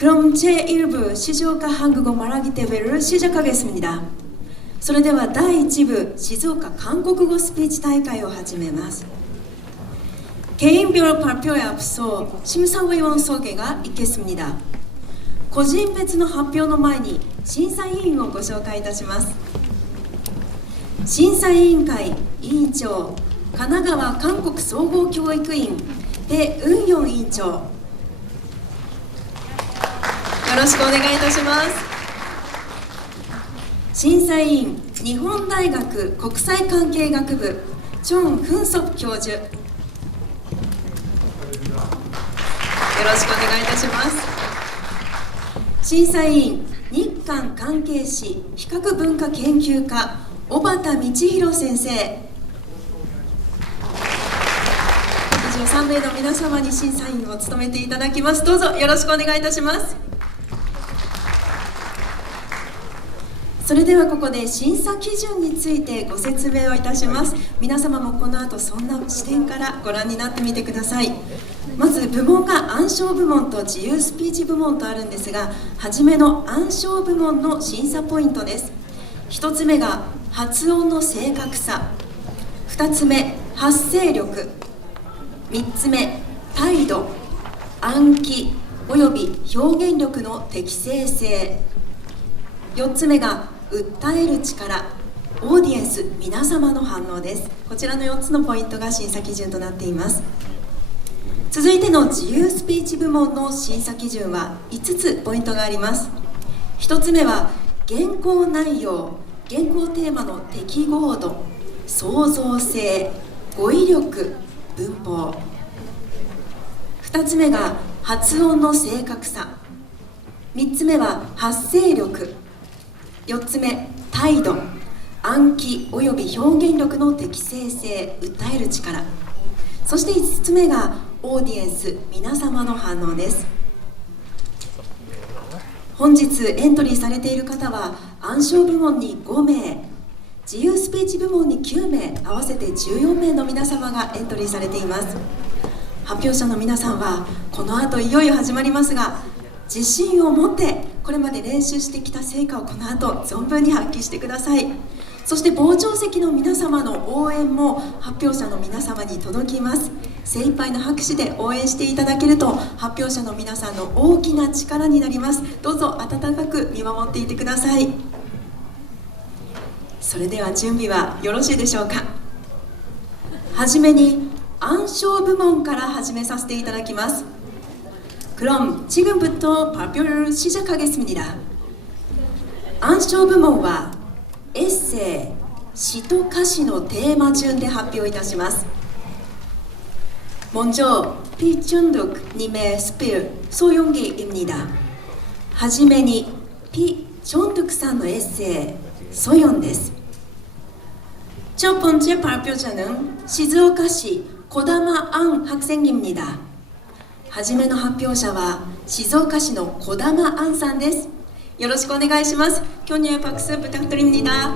그럼 제1부 시즈오카 한국어 말하기 대회를 시작하겠습니다. それでは第1部静岡韓国語スピーチ大会を始めます。 개인별 발표에 앞서 심사위원 소개가 있겠습니다. 個人別の発表の前に審査委員をご紹介いたします。審査委員会委員長、神奈川韓国総合教育院ペ・ウンヨン委員長、よろしくお願いいたします。審査委員、日本大学国際関係学部チョン・フンソプ教授、よろしくお願いいたします。審査委員、日韓関係史比較文化研究家小畑道弘先生、以上3名の皆様に審査員を務めていただきます。どうぞよろしくお願いいたします。それではここで審査基準についてご説明をいたします。皆様もこの後そんな視点からご覧になってみてください。まず部門が暗唱部門と自由スピーチ部門とあるんですが、初めの暗唱部門の審査ポイントです。1つ目が発音の正確さ、2つ目発声力、3つ目態度、暗記および表現力の適正性、4つ目が訴える力、オーディエンス皆様の反応です。こちらの4つのポイントが審査基準となっています。続いての自由スピーチ部門の審査基準は5つポイントがあります。1つ目は原稿内容、原稿テーマの適合度、創造性、語彙力、文法。2つ目が発音の正確さ、3つ目は発声力、4つ目態度、暗記および表現力の適正性、訴える力。そして5つ目がオーディエンス皆様の反応です。本日エントリーされている方は暗唱部門に5名、自由スピーチ部門に9名、合わせて14名の皆様がエントリーされています。発表者の皆さんはこの後いよいよ始まりますが、自信を持ってこれまで練習してきた成果をこの後存分に発揮してください。そして傍聴席の皆様の応援も発表者の皆様に届きます。精一杯の拍手で応援していただけると発表者の皆さんの大きな力になります。どうぞ温かく見守っていてください。それでは準備はよろしいでしょうか。はじめに暗唱部門から始めさせていただきます。그럼 지금부터 발표를 시작하겠습니다. 안쇼 부문은 에세이, 시と歌詞のテーマ順で発表いたします。 먼저 피춘득님의 스필 소용기입니다. はじめに피춘득さんの 에세이 소연です。 첫 번째 발표자는 시즈오카시 고다마安 학생입니다. はじめの発表者は静岡市の児玉杏さんです。よろしくお願いします。격려의 박수 부탁드립니다.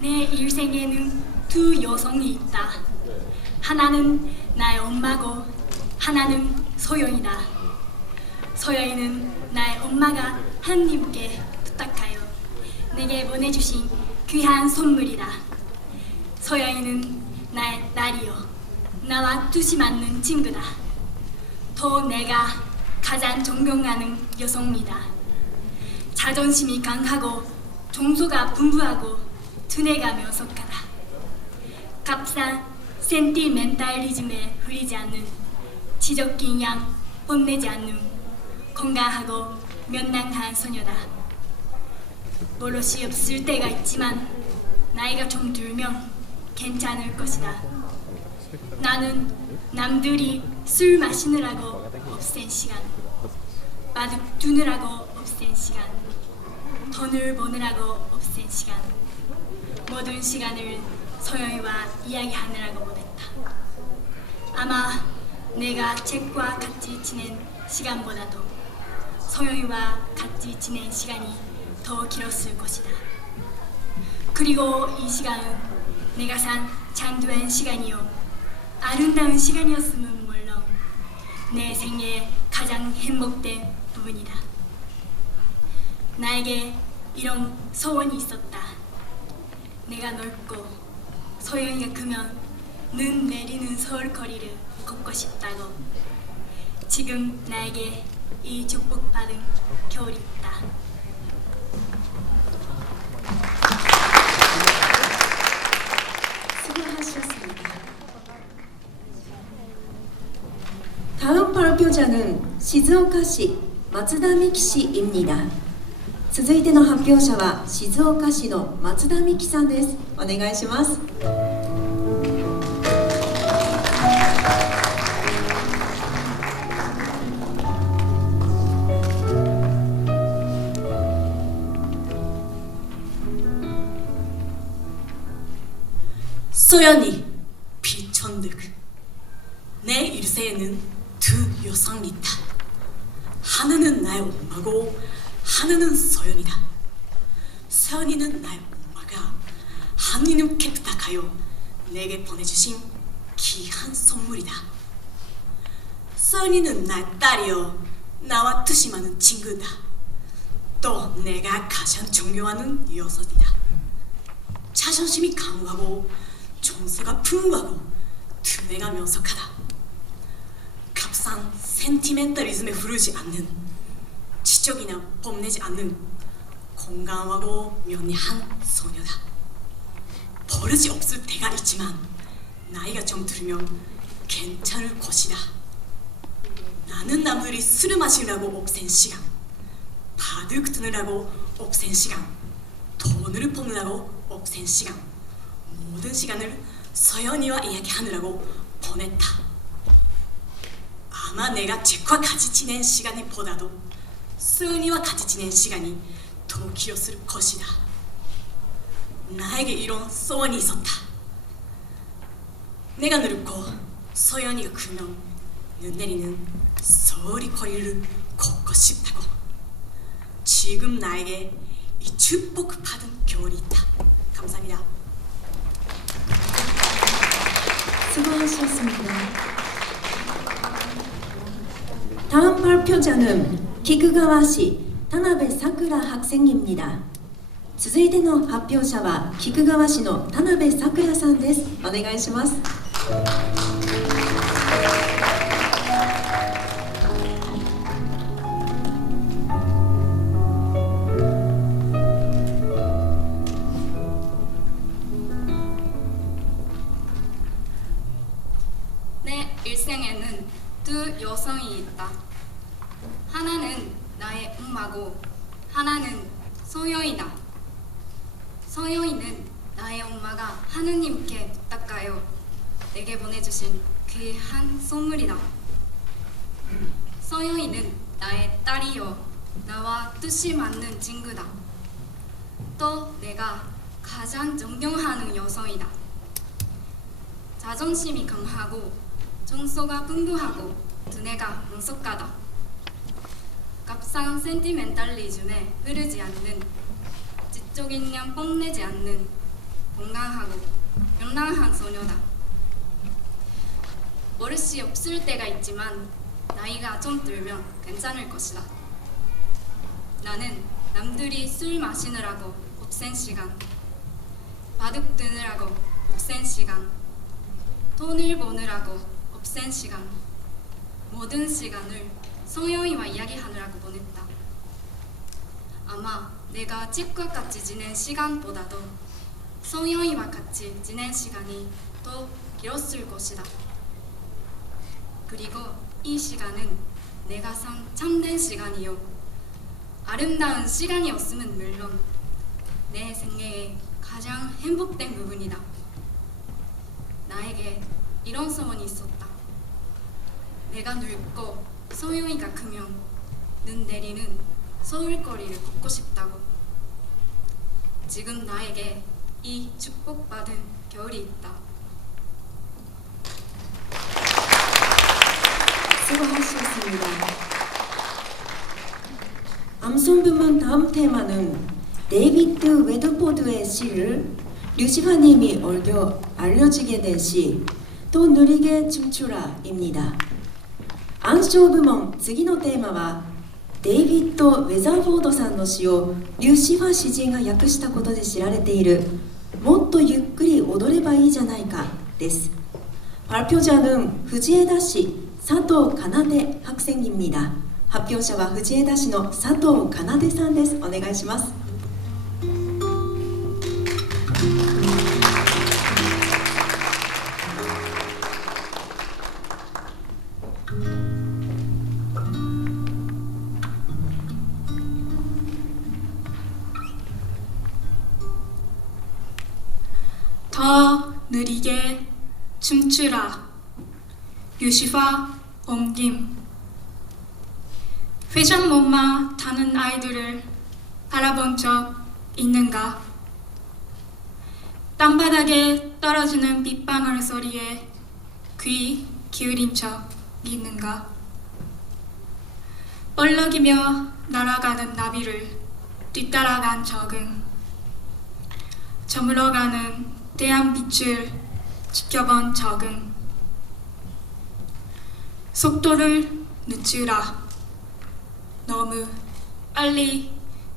내 일생에는 두 여성이 있다. 하나는 나의 엄마고 하나는 소영이다. 소영이는 나의 엄마가 하느님께 부탁하여 내게 보내주신 귀한 선물이다. 소영이는 나의 딸이요, 나와 뜻이 맞는 친구다. 또 내가 가장 존경하는 여성이다. 자존심이 강하고 정서가 풍부하고 두뇌가 명석하다. 값싼 센티멘탈리즘에 흐리지 않는 지적인 양 뽐내지 않는 건강하고 면랑한 소녀다. 버릇이 없을 때가 있지만 나이가 좀 들면 괜찮을 것이다. 나는 남들이 술 마시느라고 없앤 시간, 바둑 두느라고 없앤 시간, 돈을 버느라고 없앤 시간, 모든 시간을 소영이와 이야기하느라고 보냈다. 아마 내가 책과 같이 지낸 시간보다도 소영이와 같이 지낸 시간이 더 길었을 것이다. 그리고 이 시간은 내가 산 장도연 시간이요, 아름다운 시간이었음은 물론 내 생애의 가장 행복된 부분이다. 나에게 이런 소원이 있었다. 내가 넓고 소영이가 크면 눈 내리는 서울 거리를 걷고 싶다고. 지금 나에게 이 축복받은 겨울이 있다. 수고하셨습니다. 다음 발표자는 静岡市松田美希氏입니다. 続いての発表者は静岡市の松田美希さんです。お願いします。소연이 비천득. 내 일생에는 두 여성이 있다. 하나는 나의 엄마고 하나는 소연이다. 소연이는 나의 엄마가 하느님께 부탁하여 내게 보내주신 귀한 선물이다. 소연이는 나의 딸이여 나와 뜻이 많은 친구다. 또 내가 가장 존경하는 여성이다. 자존심이 강하고 정서가 풍부하고 두뇌가 명석하다. 값싼 센티멘탈리즘에 흐르지 않는, 지적이나 뽐내지 않는 건강하고 명리한 소녀다. 버릇이 없을 때가 있지만 나이가 좀 들면 괜찮을 것이다. 나는 남들이 술을 마시려고 억센 시간, 바둑 두느라고 억센 시간, 돈을 뽑느라고 억센 시간, 모든 시간을 소연이와 이야기하느라고 보냈다. 아마 내가 잭과 같이 지낸 시간보다도 소연이와 같이 지낸 시간이 더 길었을 것이다. 나에게 이런 소원이 있었다. 내가 늙고 소연이가 크면 눈 내리는 서울이 거리를 걷고 싶다고. 지금 나에게 이 축복받은 겨울이 있다. 감사합니다. 수고하셨습니다. 다음 발표자는菊川市田辺さくら 학생입니다. 続いての発表者は菊川市の田辺さくらさんです。お願いします。내 일생에는 두 여성이 있다. 하나는 나의 엄마고 하나는 소영이다. 소영이는 나의 엄마가 하느님께 부탁하여 내게 보내주신 귀한 선물이다. 소영이는 나의 딸이요 나와 뜻이 맞는 친구다. 또 내가 가장 존경하는 여성이다. 자존심이 강하고 정서가 풍부하고 두뇌가 명석하다. 값싼 센티멘탈리즘에 흐르지 않는, 지적인 양 뽐내지 않는 건강하고 명랑한 소녀다. 버릇이 없을 때가 있지만 나이가 좀 들면 괜찮을 것이다. 나는 남들이 술 마시느라고 없앤 시간, 바둑 두느라고 없앤 시간, 돈을 버느라고 없앤 시간, 모든 시간을 소영이와 이야기하느라고 보냈다. 아마 내가 집과 같이 지낸 시간보다도 소영이와 같이 지낸 시간이 더 길었을 것이다. 그리고 이 시간은 내가 산 참된 시간이요, 아름다운 시간이었으면 물론 내 생애의 가장 행복된 부분이다. 나에게 이런 소원이 있었다. 내가 늙고 소영이가 크면 눈 내리는 서울거리를 걷고 싶다고. 지금 나에게 이 축복받은 겨울이 있다. 수고하셨습니다. 암송 부문 다음 테마는 데이비드 웨드포드의 시를 류시파님이 알려지게 된 시, 또 느리게 춤추라입니다.暗唱部門次のテーマはデイビッド・ウェザーフォードさんの詩をリュウ・シファ詩人が訳したことで知られているもっとゆっくり踊ればいいじゃないかです。발표자는藤枝市佐藤奏학생입니다.発表者は藤枝市の佐藤奏さんです。お願いします。더 느리게 춤추라. 류시파 옮김. 회전목마 타는 아이들을 바라본 적 있는가? 땅바닥에 떨어지는 빗방울 소리에 귀 기울인 적 있는가? 얼럭이며 날아가는 나비를 뒤따라간 적은 저물어가는 태양빛을 지켜본 적은 속도를 늦추라. 너무 빨리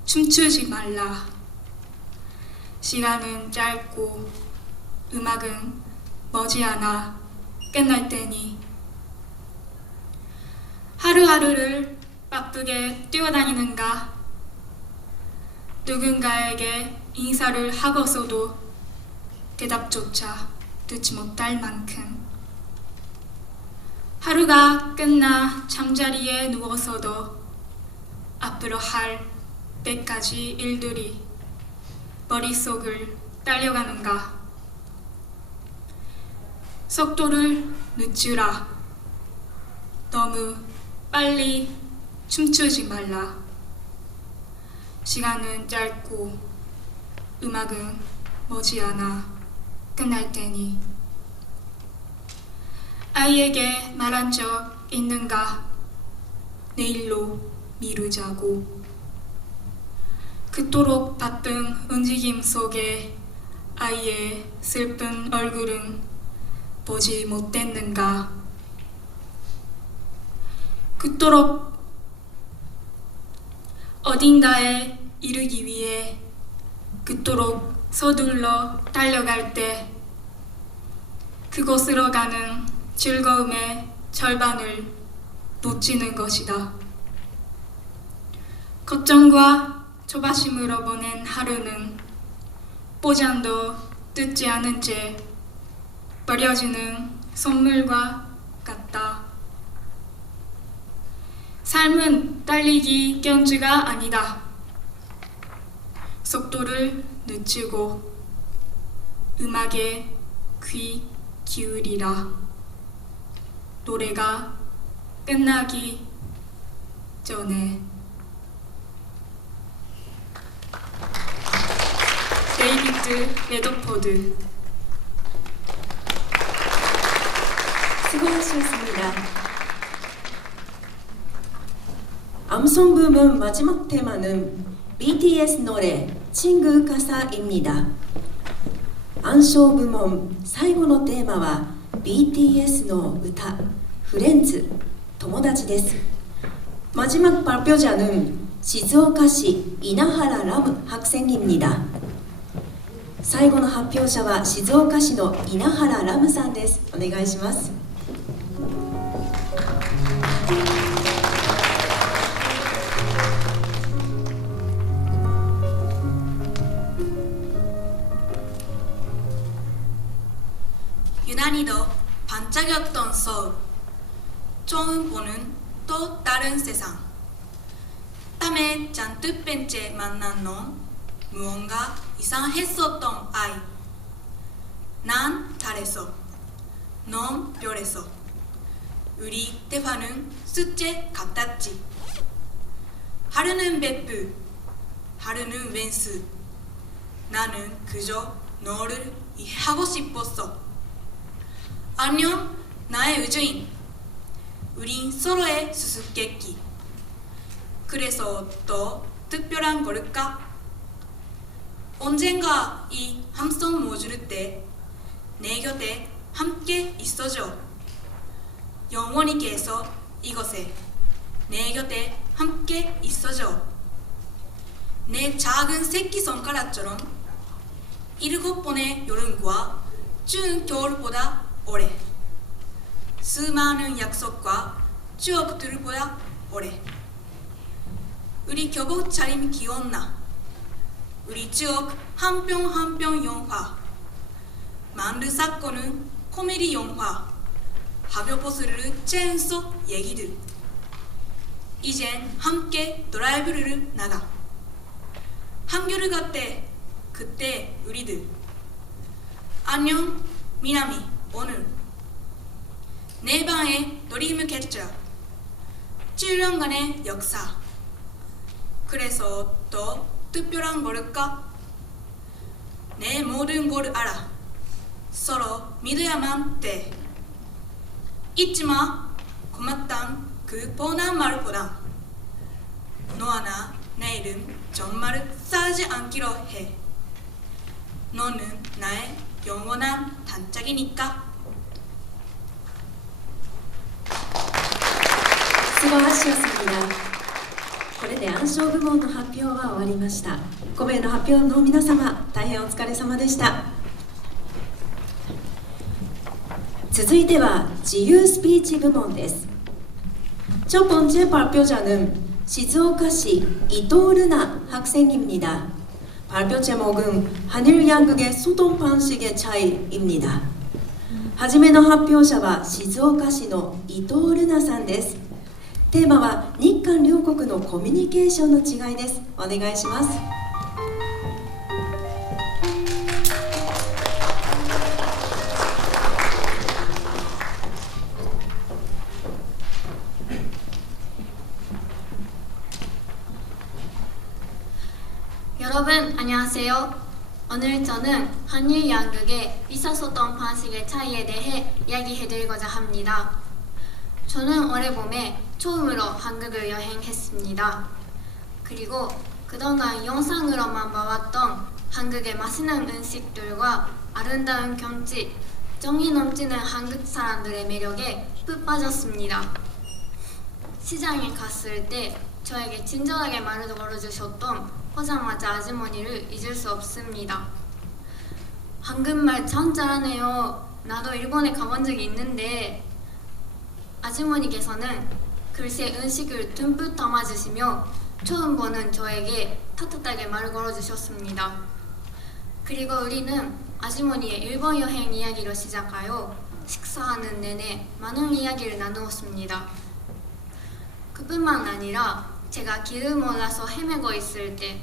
춤추지 말라. 시간은 짧고 음악은 머지않아 끝날 테니 하루하루를 바쁘게 뛰어다니는가? 누군가에게 인사를 하고서도 대답조차 듣지 못할 만큼 하루가 끝나 잠자리에 누워서도 앞으로 할 100가지 일들이 머릿속을 딸려가는가? 속도를 늦추라. 너무 빨리 춤추지 말라. 시간은 짧고 음악은 머지않아 끝날 테니 아이에게 말한 적 있는가? 내일로 미루자고. 그토록 바쁜 움직임 속에 아이의 슬픈 얼굴은 보지 못했는가? 그토록 어딘가에 이르기 위해 그토록 서둘러 달려갈 때 그곳으로 가는 즐거움의 절반을 놓치는 것이다. 걱정과 조바심으로 보낸 하루는 보장도 듣지 않은 채 버려지는 선물과 같다. 삶은 달리기 경주가 아니다. 속도를 늦추고 음악에 귀 기울이라. 노래가 끝나기 전에. 데이비드 웨더포드. 수고하셨습니다. 암송 부문 마지막 테마는 BTS 노래 친구 가사입니다.暗唱部門最後のテーマは BTS の歌フレンズ友達です。마지막 발표자는 시즈오카시稲原ラム 학생입니다. 最後の発表者は静岡市の稲原ラムさんです。お願いします。유난히도 반짝였던 서울. 처음 보는 또 다른 세상. 땀에 잔뜩 뺀 채 만난 놈. 무언가 이상했었던 아이. 난 달에서, 넌 별에서. 우리 대화는 숫제 같았지. 하루는 베프, 하루는 웬스. 나는 그저 너를 이해하고 싶었어. 안녕, 나의 우주인. 우린 서로의 수수께끼. 그래서 더 특별한 걸까? 언젠가 이 함성 모듈 때 내 곁에 함께 있어줘. 영원히 계속 이곳에 내 곁에 함께 있어줘. 내 작은 새끼손가락처럼 7번의 여름과 추운 겨울보다 오래. 수많은 약속과 추억들보다 오래. 우리 교복 차림 기억나. 우리 추억 한 편 한 편 영화. 만두 사건은 코미디 영화. 하교포스르 체인 속 얘기들. 이젠 함께 드라이브를 나가. 한겨울 같대 그때 우리들. 안녕 미나미 오늘 내 방에 드림 캡처 7년간의 역사. 그래서 더 특별한 걸까? 내 모든 걸 알아. 서로 믿어야만 돼. 잊지마 고맙단 그 뻔한 말보다 너와 나 내일은 정말 싸우지 않기로 해. 너는 나의 영원한 단짝이니까. 素晴らしい遊びだ。これで暗唱部門の発表は終わりました。5名の発表の皆様、大変お疲れ様でした。続いては自由スピーチ部門です。첫 번째 발표자는 시즈오카시 이토르나 학생입니다. 발표 제목은 한일 양극의 소통 방식의 차이입니다. はじめの発表者は静岡市の伊藤ルナさんです。テーマは日韓両国のコミュニケーションの違いです。お願いします。여러분 안녕하세요. 오늘 저는 한일 양극의 의사소통 방식의 차이에 대해 이야기해드리고자 합니다. 저는 올해 봄에 처음으로 한국을 여행했습니다. 그리고 그동안 영상으로만 봐왔던 한국의 맛있는 음식들과 아름다운 경치, 정이 넘치는 한국 사람들의 매력에 푹 빠졌습니다. 시장에 갔을 때 저에게 친절하게 말을 걸어주셨던 포장마차 아주머니를 잊을 수 없습니다. 한국말 참 잘하네요. 나도 일본에 가본 적이 있는데. 아주머니께서는 글쎄 음식을 듬뿍 담아주시며 처음 보는 저에게 따뜻하게 말을 걸어주셨습니다. 그리고 우리는 아주머니의 일본 여행 이야기로 시작하여 식사하는 내내 많은 이야기를 나누었습니다. 그뿐만 아니라 제가 길을 몰라서 헤매고 있을 때,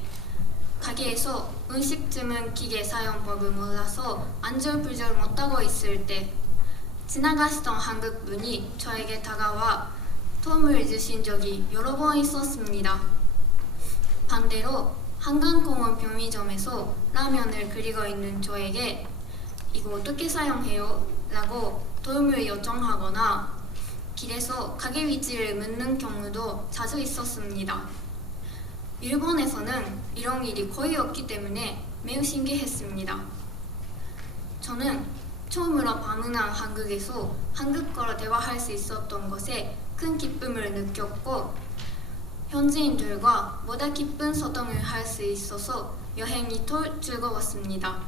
가게에서 음식 주문 기계 사용법을 몰라서 안절부절 못하고 있을 때 지나가시던 한국분이 저에게 다가와 도움을 주신 적이 여러 번 있었습니다. 반대로 한강공원 편의점에서 라면을 끓이고 있는 저에게 이거 어떻게 사용해요? 라고 도움을 요청하거나 길에서 가게 위치를 묻는 경우도 자주 있었습니다. 일본에서는 이런 일이 거의 없기 때문에 매우 신기했습니다. 저는 처음으로 방문한 한국에서 한국어로 대화할 수 있었던 것에 큰 기쁨을 느꼈고 현지인들과 보다 깊은 소통을 할 수 있어서 여행이 더 즐거웠습니다.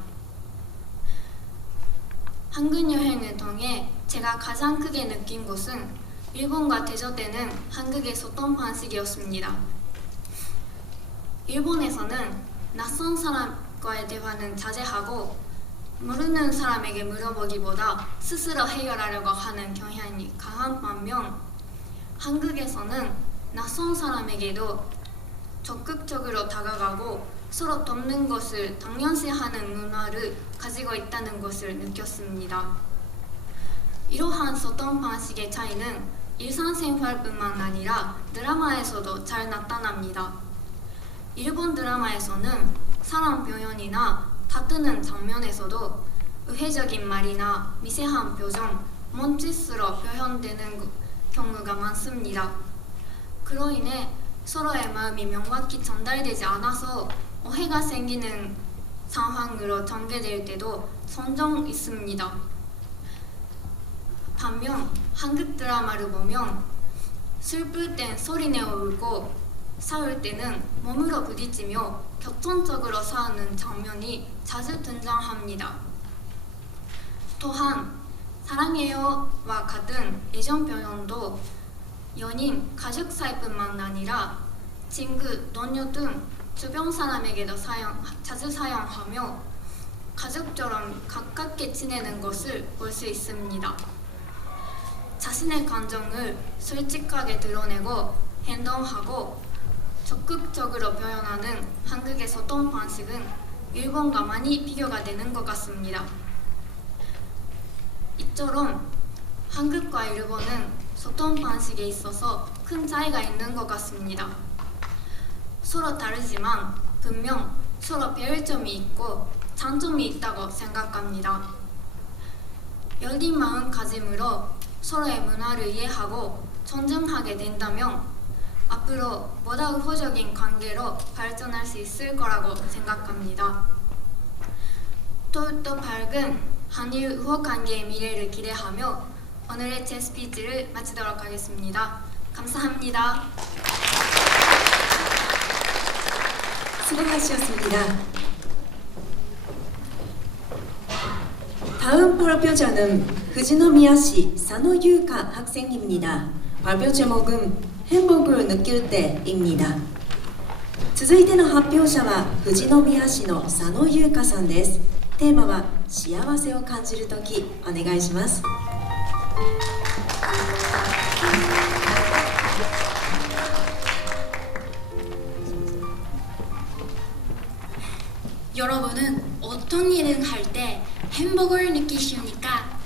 한국 여행을 통해 제가 가장 크게 느낀 것은 일본과 대조되는 한국의 소통 방식이었습니다. 일본에서는 낯선 사람과의 대화는 자제하고 모르는 사람에게 물어보기보다 스스로 해결하려고 하는 경향이 강한 반면 한국에서는 낯선 사람에게도 적극적으로 다가가고 서로 돕는 것을 당연시하는 문화를 가지고 있다는 것을 느꼈습니다. 이러한 소통 방식의 차이는 일상생활뿐만 아니라 드라마에서도 잘 나타납니다. 일본 드라마에서는 사람 표현이나 다투는 장면에서도 우회적인 말이나 미세한 표정, 몸짓으로 표현되는 경우가 많습니다. 그로 인해 서로의 마음이 명확히 전달되지 않아서 오해가 생기는 상황으로 전개될 때도 종종 있습니다. 반면 한국 드라마를 보면 슬플 땐 소리내어 울고 싸울 때는 몸으로 부딪히며 격정적으로 싸우는 장면이 자주 등장합니다. 또한 사랑해요와 같은 애정 표현도 연인, 가족 사이뿐만 아니라 친구, 동료 등 주변 사람에게도 자주 사용하며 가족처럼 가깝게 지내는 것을 볼 수 있습니다. 자신의 감정을 솔직하게 드러내고 행동하고 적극적으로 표현하는 한국의 소통 방식은 일본과 많이 비교가 되는 것 같습니다. 이처럼 한국과 일본은 소통 방식에 있어서 큰 차이가 있는 것 같습니다. 서로 다르지만 분명 서로 배울 점이 있고 장점이 있다고 생각합니다. 열린 마음가짐으로 서로의 문화를 이해하고 존중하게 된다면 앞으로 보다 우호적인 관계로 발전할 수 있을 거라고 생각합니다. 더욱더 밝은 한일 우호 관계의 미래를 기대하며 오늘의 제 스피치를 마치도록 하겠습니다. 감사합니다. 수고하셨습니다. 다음 발표자는富士宮市 산호유카 학생입니다. 발표 제목은 행복을 느낄 때입니다. 続いての発表者は富士宮市の佐野優香さんです。テーマは幸せを感じるとき。お願いします。 여러분은 어떤 일을 할 때 행복을 느끼십니까?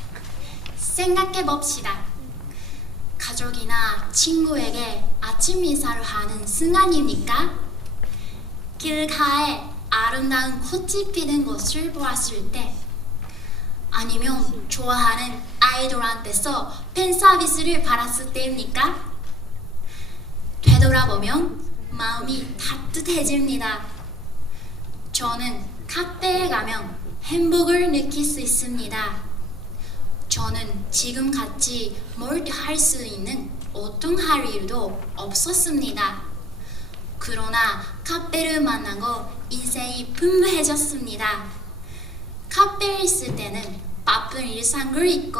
생각해 봅시다. 가족이나 친구에게 아침 인사를 하는 순간입니까? 길가에 아름다운 꽃이 피는 것을 보았을 때, 아니면 좋아하는 아이돌한테서 팬 서비스를 받았을 때입니까? 되돌아보면 마음이 따뜻해집니다. 저는 카페에 가면 행복을 느낄 수 있습니다. 저는 지금같이 몰두할 수 있는 어떤 할 일도 없었습니다. 그러나 카페를 만나고 인생이 풍부해졌습니다. 카페에 있을 때는 바쁜 일상을 잊고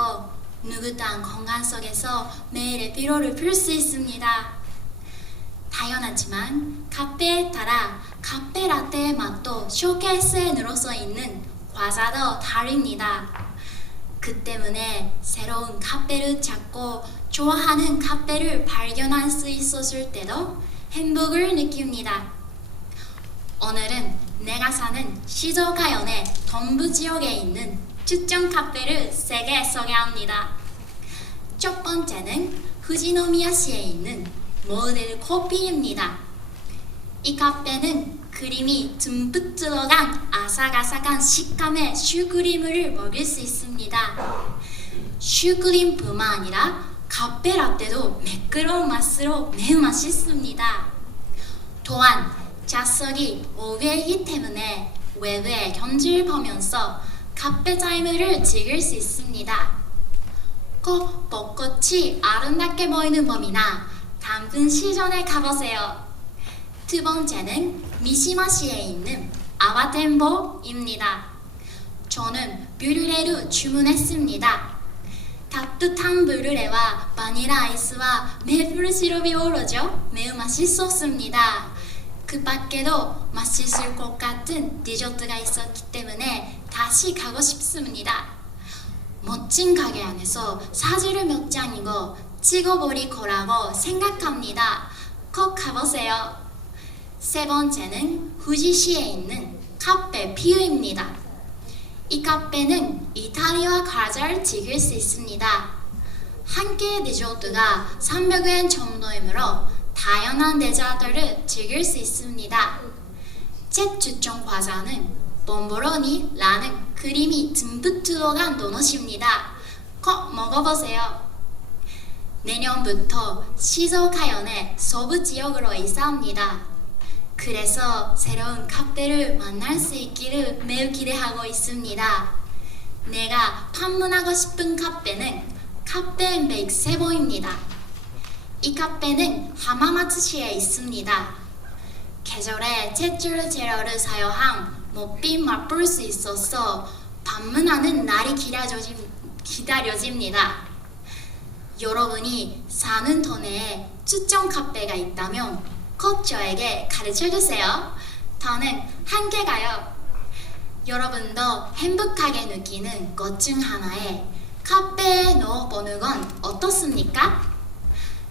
느긋한 공간 속에서 매일의 피로를 풀 수 있습니다. 당연하지만 카페에 따라 카페 라떼의 맛도 쇼케이스에 늘어서 있는 과자도 다릅니다. 그 때문에 새로운 카페를 찾고 좋아하는 카페를 발견할 수 있었을 때도 행복을 느낍니다. 오늘은 내가 사는 시조가현의 동부 지역에 있는 추천 카페를 3개 소개합니다. 첫 번째는富士宮시에 있는 모델 커피입니다. 이 카페는 크림이 듬뿍 들어간 아삭아삭한 식감의 슈크림을 먹을 수 있습니다. 슈크림뿐만 아니라 카페 라떼도 매끄러운 맛으로 매우 맛있습니다. 또한 좌석이 5개이기 때문에 외부의 경치를 보면서 카페 타임을 즐길 수 있습니다. 꼭 벚꽃이 아름답게 보이는 봄이나 단풍 시즌에 가보세요. 두 번째는 미시마시에 있는 아바텐보입니다. 저는 뷰르레를 주문했습니다. 따뜻한 뷰르레와 바닐라 아이스와 메이플 시럽이 어우러져 매우 맛있었습니다. 그 밖에도 맛있을 것 같은 디저트가 있었기 때문에 다시 가고 싶습니다. 멋진 가게 안에서 사진을 몇 장이고 찍어버릴 거라고 생각합니다. 꼭 가보세요. 세 번째는 후지시에 있는 카페 피우입니다. 이 카페는 이탈리아 과자를 즐길 수 있습니다. 한 개의 디저트가 300엔 정도이므로 다양한 데자트를 즐길 수 있습니다. 제 추천 과자는 봄보로니라는 크림이 듬뿍 들어간 도넛입니다. 꼭 먹어보세요. 내년부터 시소가연의 서부 지역으로 이사합니다. 그래서 새로운 카페를 만날 수 있기를 매우 기대하고 있습니다. 내가 방문하고 싶은 카페는 카페 맥세보입니다. 이 카페는 하마마츠시에 있습니다. 계절에 제철 재료를 사용한 멋빛 맛볼 수 있어서 방문하는 날이 기다려집니다. 여러분이 사는 동네에 추천 카페가 있다면 꼭 저에게 가르쳐주세요. 저는 함께 가요. 여러분도 행복하게 느끼는 것 중 하나에 카페에 넣어보는 건 어떻습니까?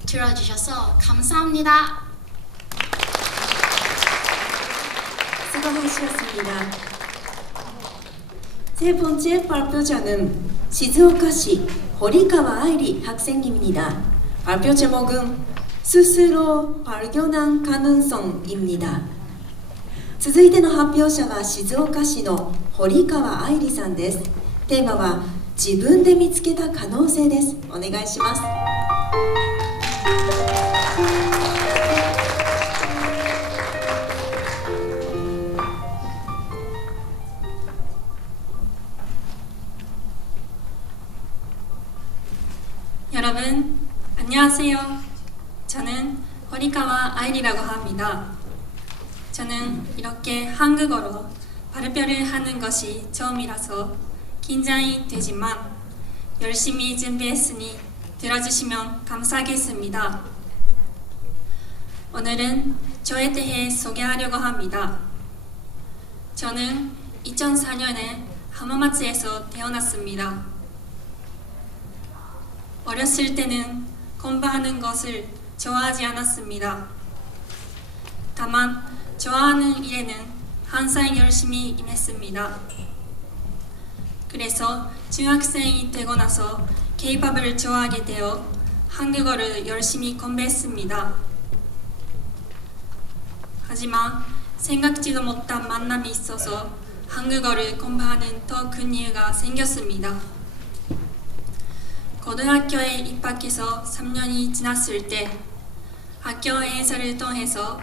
들어주셔서 감사합니다. 수고하셨습니다. 세 번째 발표자는 시즈오카시堀川愛理 학생입니다. 발표 제목은 스스로 발견한 가능성입니다. 続いての発表者は静岡市の堀川愛理さんです。テーマは自分で見つけた可能性です。お願いします。 여러분, 안녕하세요. 저는堀川愛理라고 합니다. 저는 이렇게 한국어로 발표를 하는 것이 처음이라서 긴장이 되지만 열심히 준비했으니 들어주시면 감사하겠습니다. 오늘은 저에 대해 소개하려고 합니다. 저는 2004년에 하마마츠에서 태어났습니다. 어렸을 때는 공부하는 것을 좋아하지 않았습니다. 다만 좋아하는 일에는 항상 열심히 임했습니다. 그래서 중학생이 되고 나서 K-팝을 좋아하게 되어 한국어를 열심히 공부했습니다. 하지만 생각지도 못한 만남이 있어서 한국어를 공부하는 더 큰 이유가 생겼습니다. 고등학교에 입학해서 3년이 지났을 때 학교 행사를 통해서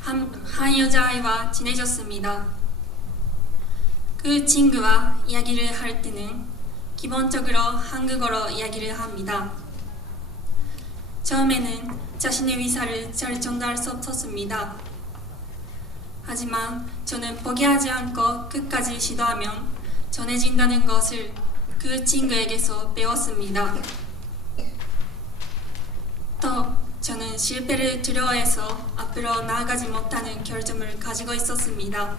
한 여자아이와 친해졌습니다. 그 친구와 이야기를 할 때는 기본적으로 한국어로 이야기를 합니다. 처음에는 자신의 의사를 잘 전달할 수 없었습니다. 하지만 저는 포기하지 않고 끝까지 시도하면 전해진다는 것을 그 친구에게서 배웠습니다. 또 저는 실패를 두려워해서 앞으로 나아가지 못하는 결점을 가지고 있었습니다.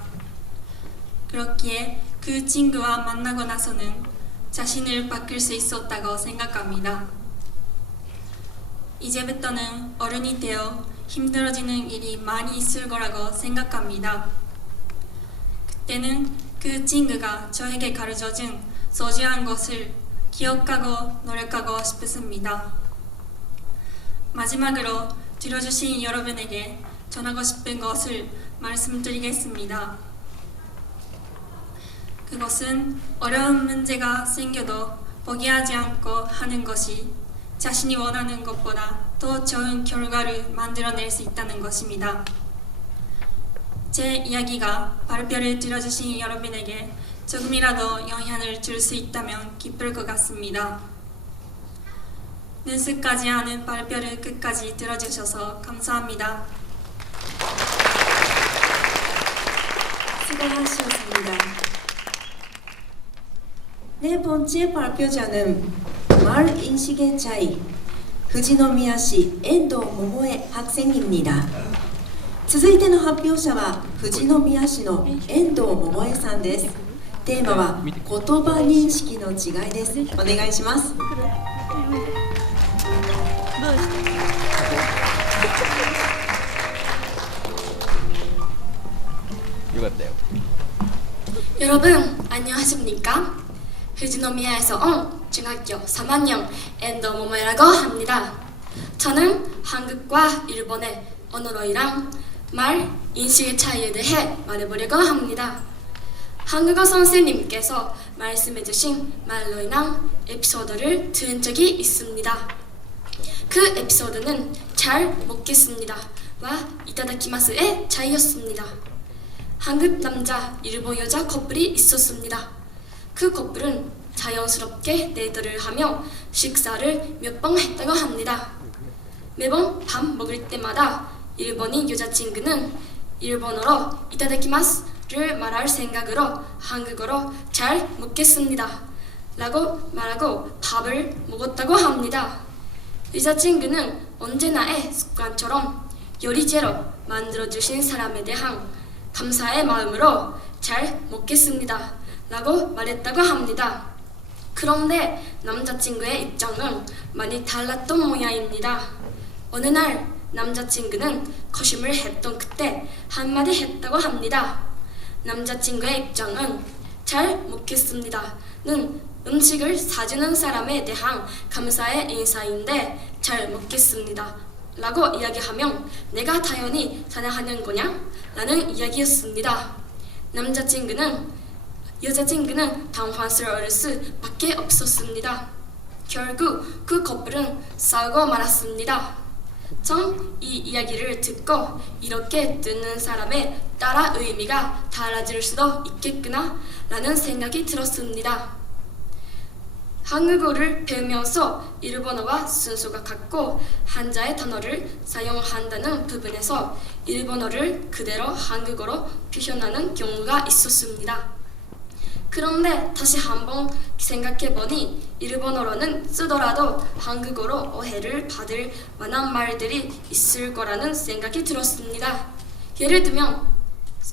그렇기에 그 친구와 만나고 나서는 자신을 바꿀 수 있었다고 생각합니다. 이제부터는 어른이 되어 힘들어지는 일이 많이 있을 거라고 생각합니다. 그때는 그 친구가 저에게 가르쳐준 소중한 것을 기억하고 노력하고 싶습니다. 마지막으로 들어주신 여러분에게 전하고 싶은 것을 말씀드리겠습니다. 그것은 어려운 문제가 생겨도 포기하지 않고 하는 것이 자신이 원하는 것보다 더 좋은 결과를 만들어낼 수 있다는 것입니다. 제 이야기가 발표를 들어주신 여러분에게 조금이라도 영향을 줄 수 있다면 기쁠 것 같습니다. 능숙하지 않은 발표를 끝까지 들어주셔서 감사합니다. 수고하셨습니다. 네 번째 발표자는 말 인식의 차이,富士宮市遠藤桃江 학생입니다. 続いての発表者は富士宮市の遠藤桃江さんです。テーマは言葉認識の違いです。お願いします。여러분 안녕하십니까?富士宮에서 온 중학교 3학년 엔도 모모에라고 합니다. 저는 한국과 일본의 언어로이랑 말 인식의 차이에 대해 말해보려고 합니다. 한국어 선생님께서 말씀해주신 말로이랑 에피소드를 들은 적이 있습니다. 그 에피소드는 잘 먹겠습니다와 이타다키마스의 차이였습니다. 한국 남자, 일본 여자 커플이 있었습니다. 그 커플은 자연스럽게 데이트를 하며 식사를 몇 번 했다고 합니다. 매번 밥 먹을 때마다 일본인 여자친구는 일본어로 이타다키마스를 말할 생각으로 한국어로 잘 먹겠습니다 라고 말하고 밥을 먹었다고 합니다. 여자친구는 언제나의 습관처럼 요리제로 만들어주신 사람에 대한 감사의 마음으로 잘 먹겠습니다 라고 말했다고 합니다. 그런데 남자친구의 입장은 많이 달랐던 모양입니다. 어느 날 남자친구는 거짓말을 했던 그때 한마디 했다고 합니다. 남자친구의 입장은 잘 먹겠습니다는 음식을 사주는 사람에 대한 감사의 인사인데 잘 먹겠습니다 라고 이야기하면 내가 당연히 사냥하는 거냐? 라는 이야기였습니다. 여자친구는 당황스러울 수밖에 없었습니다. 결국 그 커플은 싸우고 말았습니다. 전 이 이야기를 듣고 이렇게 듣는 사람에 따라 의미가 달라질 수도 있겠구나 라는 생각이 들었습니다. 한국어를 배우면서 일본어와 순서가 같고 한자의 단어를 사용한다는 부분에서 일본어를 그대로 한국어로 표현하는 경우가 있었습니다. 그런데 다시 한번 생각해보니 일본어로는 쓰더라도 한국어로 오해를 받을 만한 말들이 있을 거라는 생각이 들었습니다. 예를 들면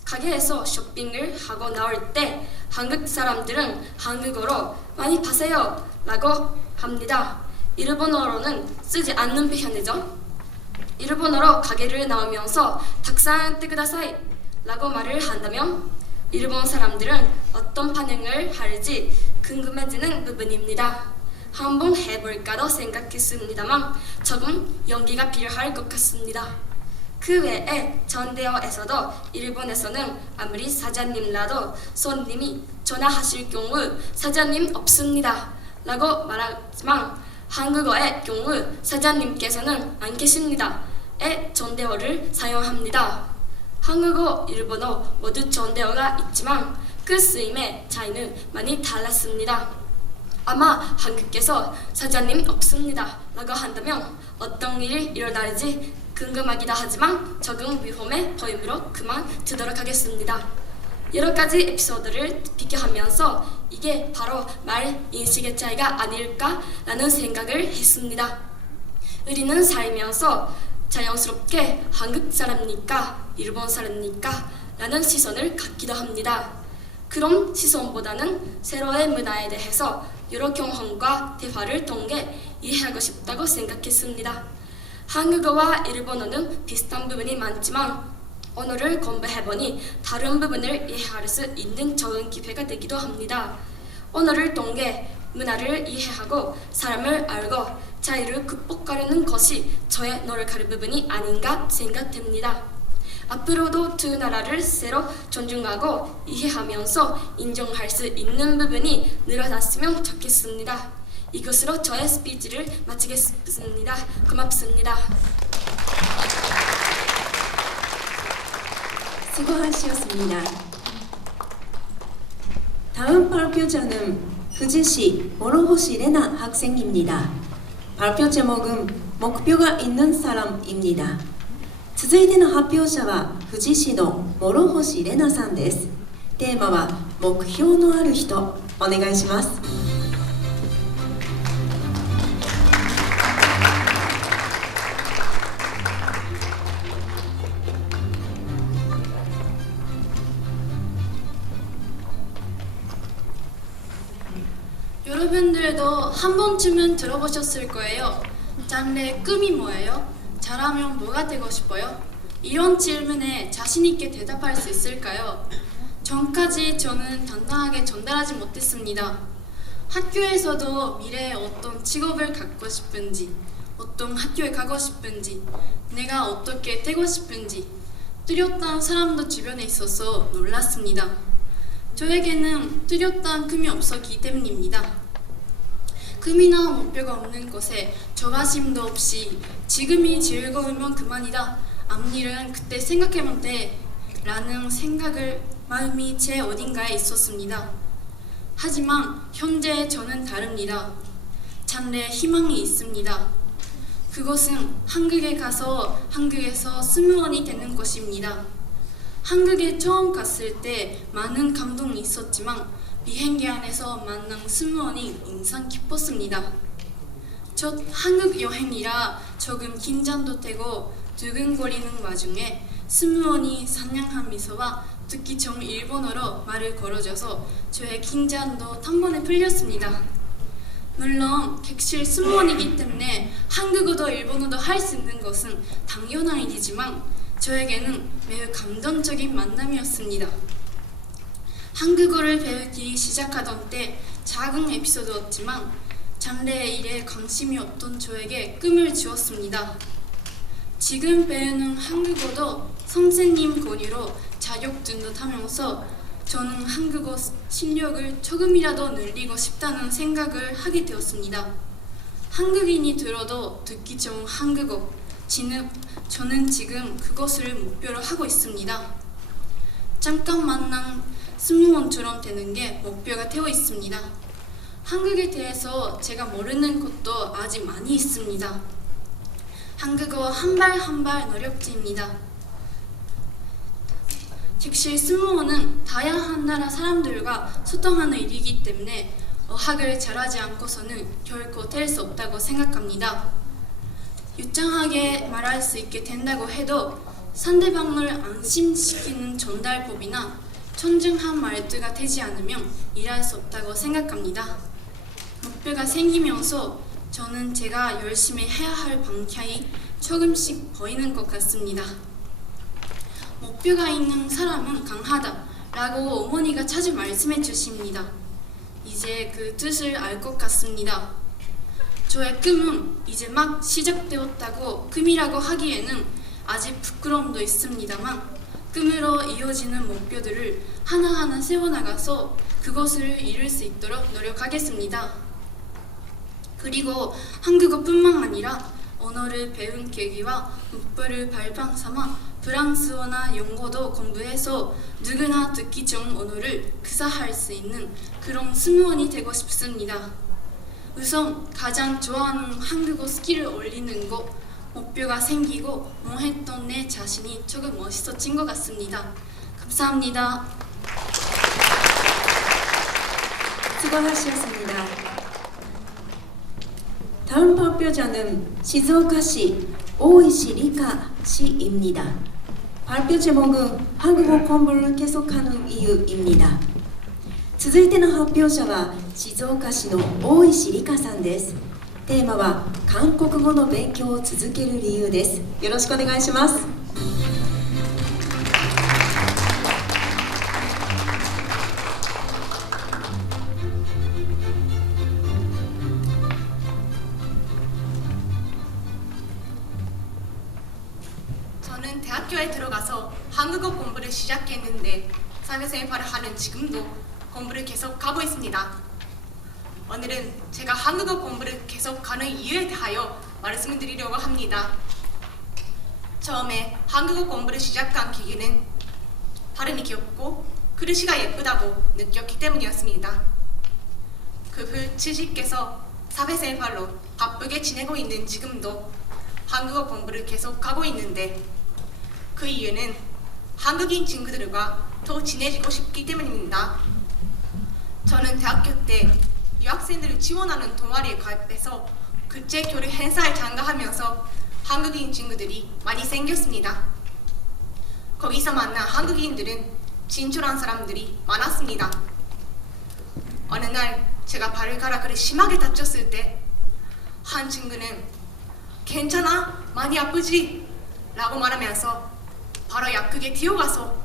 가게에서 쇼핑을 하고 나올 때 한국 사람들은 한국어로 많이 파세요 라고 합니다. 일본어로는 쓰지 않는 표현이죠. 일본어로 가게를 나오면서 탁상 뜨그다사이 라고 말을 한다면 일본 사람들은 어떤 반응을 할지 궁금해지는 부분입니다. 한번 해볼까도 생각했습니다만 조금 용기가 필요할 것 같습니다. 그 외에 전대어에서도 일본에서는 아무리 사장님라도 손님이 전화하실 경우 사장님 없습니다 라고 말하지만 한국어의 경우 사장님께서는 안 계십니다의 전대어를 사용합니다. 한국어, 일본어 모두 전대어가 있지만 그 쓰임의 차이는 많이 달랐습니다. 아마 한국께서 사장님 없습니다 라고 한다면 어떤 일이 일어날지 궁금하기도 하지만 조금 위험해 보이므로 그만두도록 하겠습니다. 여러 가지 에피소드를 비교하면서 이게 바로 말 인식의 차이가 아닐까라는 생각을 했습니다. 우리는 살면서 자연스럽게 한국 사람이니까 일본 사람이니까 라는 시선을 갖기도 합니다. 그런 시선보다는 세로의 문화에 대해서 여러 경험과 대화를 통해 이해하고 싶다고 생각했습니다. 한국어와 일본어는 비슷한 부분이 많지만 언어를 공부해보니 다른 부분을 이해할 수 있는 좋은 기회가 되기도 합니다. 언어를 통해 문화를 이해하고 사람을 알고 차이를 극복하려는 것이 저의 노력할 부분이 아닌가 생각됩니다. 앞으로도 두 나라를 서로 존중하고 이해하면서 인정할 수 있는 부분이 늘어났으면 좋겠습니다. 이것으로 저의 스피치를 마치겠습니다. 고맙습니다. 수고하셨습니다. 다음 발표자는富士市諸星 레나 학생입니다. 발표 제목은 목표가 있는 사람입니다. 続いての発表者は富士市の諸星 レナさんです。テーマは目標のある人。お願いします。여러분들도 한 번쯤은 들어보셨을 거예요. 장래의 꿈이 뭐예요? 잘하면 뭐가 되고 싶어요? 이런 질문에 자신 있게 대답할 수 있을까요? 전까지 저는 당당하게 전달하지 못했습니다. 학교에서도 미래에 어떤 직업을 갖고 싶은지, 어떤 학교에 가고 싶은지, 내가 어떻게 되고 싶은지 뚜렷한 사람도 주변에 있어서 놀랐습니다. 저에게는 뚜렷한 꿈이 없었기 때문입니다. 꿈이나 목표가 없는 곳에 조바심도 없이 지금이 즐거우면 그만이다. 앞일은 그때 생각하면 돼. 라는 마음이 제 어딘가에 있었습니다. 하지만 현재 저는 다릅니다. 장래에 희망이 있습니다. 그것은 한국에 가서 한국에서 승무원이 되는 것입니다. 한국에 처음 갔을 때 많은 감동이 있었지만 비행기 안에서 만난 승무원이 인상 깊었습니다. 첫 한국 여행이라 조금 긴장도 되고 두근거리는 와중에 승무원이 상냥한 미소와 듣기 좋은 일본어로 말을 걸어줘서 저의 긴장도 단번에 풀렸습니다. 물론 객실 승무원이기 때문에 한국어도 일본어도 할 수 있는 것은 당연한 일이지만 저에게는 매우 감동적인 만남이었습니다. 한국어를 배우기 시작하던 때 작은 에피소드였지만 장래의 일에 관심이 없던 저에게 꿈을 주었습니다. 지금 배우는 한국어도 선생님 권유로 자격증도 타면서 저는 한국어 실력을 조금이라도 늘리고 싶다는 생각을 하게 되었습니다. 한국인이 들어도 듣기 좋은 한국어, 저는 지금 그것을 목표로 하고 있습니다. 잠깐 만난 승무원처럼 되는 게 목표가 되어 있습니다. 한국에 대해서 제가 모르는 것도 아직 많이 있습니다. 한국어 한 발 한 발 노력 중입니다. 객실 승무원은 다양한 나라 사람들과 소통하는 일이기 때문에 어학을 잘하지 않고서는 결코 될 수 없다고 생각합니다. 유창하게 말할 수 있게 된다고 해도 상대방을 안심시키는 전달법이나 청중한 말투가 되지 않으면 일할 수 없다고 생각합니다. 목표가 생기면서 저는 제가 열심히 해야 할 방향이 조금씩 보이는 것 같습니다. 목표가 있는 사람은 강하다 라고 어머니가 자주 말씀해 주십니다. 이제 그 뜻을 알 것 같습니다. 저의 꿈은 이제 막 시작되었다고 꿈이라고 하기에는 아직 부끄러움도 있습니다만 꿈으로 이어지는 목표들을 하나하나 세워나가서 그것을 이룰 수 있도록 노력하겠습니다. 그리고 한국어뿐만 아니라 언어를 배운 계기와 목표를 발판 삼아 프랑스어나 영어도 공부해서 누구나 듣기 좋은 언어를 구사할 수 있는 그런 승무원이 되고 싶습니다. 우선 가장 좋아하는 한국어 스킬을 올리는 것, 목표가 생기고 멍했던 내 자신이 조금 멋있어진 것 같습니다. 감사합니다. 수고하셨습니다. 다음 발표자는 시즈오카시 오이시 리카 씨입니다. 발표 제목은 한국어 공부를 계속하는 이유입니다. 続いての発表者は静岡市の大石理香さんです。テーマは韓国語の勉強を続ける理由です。よろしくお願いします。저는 대학교에 들어가서 한국어 공부를 시작했는데 사회생활을 하는 지금도 공부를 계속 하고 있습니다. 오늘은 제가 한국어 공부를 계속 하는 이유에 대하여 말씀을 드리려고 합니다. 처음에 한국어 공부를 시작한 계기는 발음이 귀엽고 글씨가 예쁘다고 느꼈기 때문이었습니다. 그 후 취직해서 사회생활로 바쁘게 지내고 있는 지금도 한국어 공부를 계속 하고 있는데 그 이유는 한국인 친구들과 더 친해지고 싶기 때문입니다. 저는 대학교 때 유학생들을 지원하는 동아리에 가입해서 국제교류 행사에 참가하면서 한국인 친구들이 많이 생겼습니다. 거기서 만난 한국인들은 진솔한 사람들이 많았습니다. 어느 날 제가 발가락을 심하게 다쳤을 때 한 친구는 괜찮아? 많이 아프지? 라고 말하면서 바로 약국에 뛰어가서